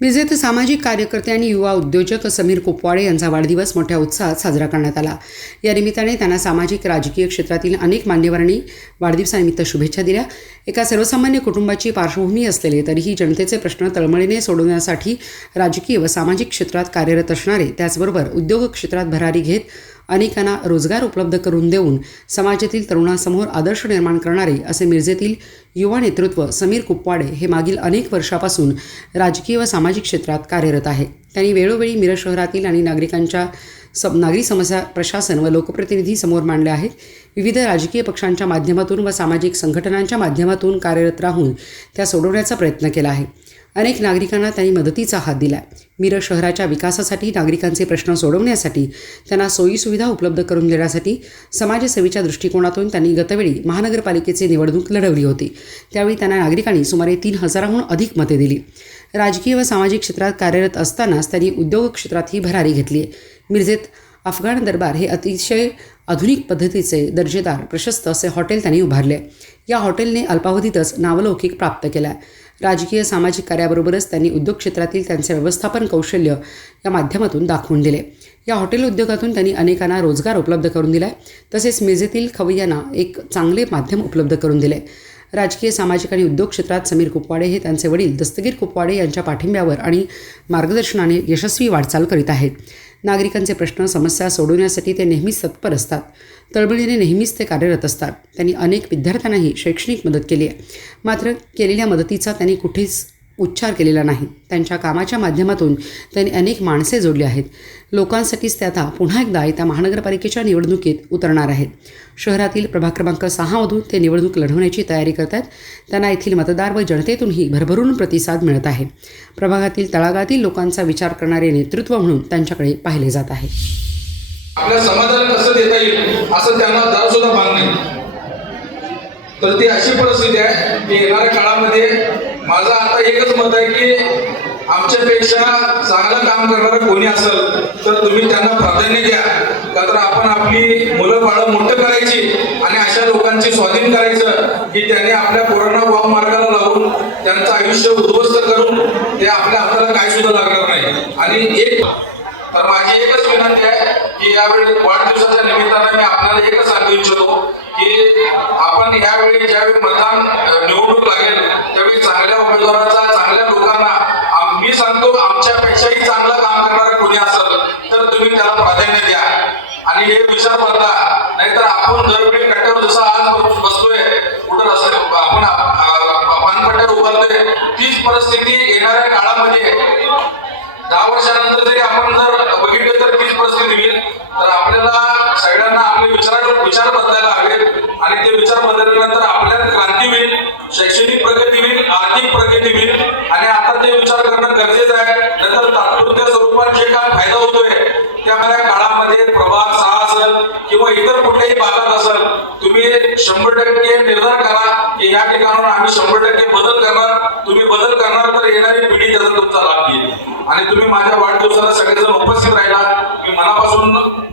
विजेत सामाजिक कार्यकर्ते आणि युवा उद्योजक समीर कुपवाडे यांचा वाढदिवस मोठ्या उत्साहात साजरा करण्यात आला. या निमित्ताने त्यांना सामाजिक राजकीय क्षेत्रातील अनेक मान्यवरांनी वाढदिवसानिमित्त शुभेच्छा दिल्या. एका सर्वसामान्य कुटुंबाची पार्श्वभूमी असलेले तरीही जनतेचे प्रश्न तळमळीने सोडवण्यासाठी राजकीय व सामाजिक क्षेत्रात कार्यरत असणारे त्याचबरोबर उद्योग क्षेत्रात भरारी घेत अनेकांना रोजगार उपलब्ध करून देऊन समाजातील तरुणांसमोर आदर्श निर्माण करणारे असे मिरजेतील युवा नेतृत्व समीर कुपवाडे हे मागील अनेक वर्षापासून राजकीय व सामाजिक क्षेत्रात कार्यरत आहे. त्यांनी वेळोवेळी मिरज शहरातील आणि नागरिकांच्या सम नागरी समस्या प्रशासन व लोकप्रतिनिधी समोर मांडल्या आहेत. विविध राजकीय पक्षांच्या माध्यमातून व सामाजिक संघटनांच्या माध्यमातून कार्यरत राहून त्या सोडवण्याचा प्रयत्न केला आहे. अनेक नागरिकांना त्यांनी मदतीचा हात दिला मिरज शहराच्या विकासासाठी नागरिकांचे प्रश्न सोडवण्यासाठी त्यांना सोयीसुविधा उपलब्ध करून देण्यासाठी समाजसेवेच्या दृष्टिकोनातून त्यांनी गतवेळी महानगरपालिकेची निवडणूक लढवली होती. त्यावेळी त्यांना नागरिकांनी सुमारे तीन हजाराहून अधिक मते दिली. राजकीय व सामाजिक क्षेत्रात कार्यरत असतानाच त्यांनी उद्योग क्षेत्रातही भरारी घेतली आहे मिरजेत अफगाण दरबार हे अतिशय आधुनिक पद्धतीचे दर्जेदार प्रशस्त असे हॉटेल त्यांनी उभारले. या हॉटेलने अल्पावधीतच नावलौकिक प्राप्त केला राजकीय सामाजिक कार्याबरोबरच त्यांनी उद्योग क्षेत्रातील त्यांचे व्यवस्थापन कौशल्य या माध्यमातून दाखवून दिले. या हॉटेल उद्योगातून त्यांनी अनेकांना रोजगार उपलब्ध करून दिला तसेच मेजेतील खवय्यांना एक चांगले माध्यम उपलब्ध करून दिले. राजकीय सामाजिक आणि उद्योग क्षेत्रात समीर कुपवाडे हे त्यांचे वडील दस्तगीर कुपवाडे यांच्या पाठिंब्यावर आणि मार्गदर्शनाने यशस्वी वाटचाल करीत आहेत. नागरिकांचे प्रश्न समस्या सोडवण्यासाठी ते नेहमीच तत्पर असतात. तळमळीने नेहमीच ते कार्यरत असतात. त्यांनी अनेक विद्यार्थ्यांनाही शैक्षणिक मदत केली आहे. मात्र केलेल्या मदतीचा त्यांनी कुठेच उच्चार केलेला नाही. त्यांच्या कामाच्या माध्यमातून त्यांनी अनेक माणसे जोडली आहेत. लोकांसाठीच ते आता पुन्हा एकदा येत्या महानगरपालिकेच्या निवडणुकीत उतरणार आहेत. शहरातील प्रभाग क्रमांक सहामधून ते निवडणूक लढवण्याची तयारी करत आहेत त्यांना येथील मतदार व जनतेतूनही भरभरून प्रतिसाद मिळत आहे. प्रभागातील तळागातील लोकांचा विचार करणारे नेतृत्व म्हणून त्यांच्याकडे पाहिले जात आहे. आपल्या समाजाला कसं देता येईल असं त्यांना दर सुद्धा भाग नाही. तर ती अशी परिस्थिती आहे की येणाऱ्या काळामध्ये माझं आता एकच मत आहे की आमच्यापेक्षा चांगलं काम करणारं कोणी असेल तर तुम्ही त्यांना प्राधान्य द्या. का तर आपण आपली मुलं बाळं मोठं करायची आणि अशा लोकांची स्वाधीन करायचं की त्यांनी आपल्या पोरांना वाव मार्गाला लावून त्यांचं आयुष्य उद्ध्वस्त करून ते आपल्या हाताला काय सुद्धा लागणार नाही. आणि एक तर माझी एकच विनंती आहे की यावेळी वाढदिवसाच्या निमित्ताने मी आपल्याला एकच सांगू इच्छितो की आपण यावेळी ज्यावेळी मतदान निवडणूक लागेल चांगल्या चांगल्या लोकांना मी सांगतो आमच्यापेक्षाही चांगलं काम करणारं कोणी असेल तर तुम्ही त्याला प्राधान्य द्या. आणि हे विचार बदला नाहीतर आपण दरवेळी कट्ट्यावर जसं आज बसतोय कुठं असं आपण पानपट्ट्यावर उभारतोय तीच परिस्थिती येणाऱ्या काळामध्ये दहा वर्षानंतर जरी आपण जर काय होतोय त्यामुळे काळामध्ये प्रभाग सहा असेल किंवा इतर कुठल्याही भागात असेल तुम्ही शंभर टक्के निर्धार करा की या ठिकाणावर आम्ही शंभर टक्के बदल करणार. तुम्ही बदल करणार तर येणारी पिढी त्याचा तुमचा लाभ घेईल. आणि तुम्ही माझ्या वाढदिवसाला सगळेजण उपस्थित राहिला मी मनापासून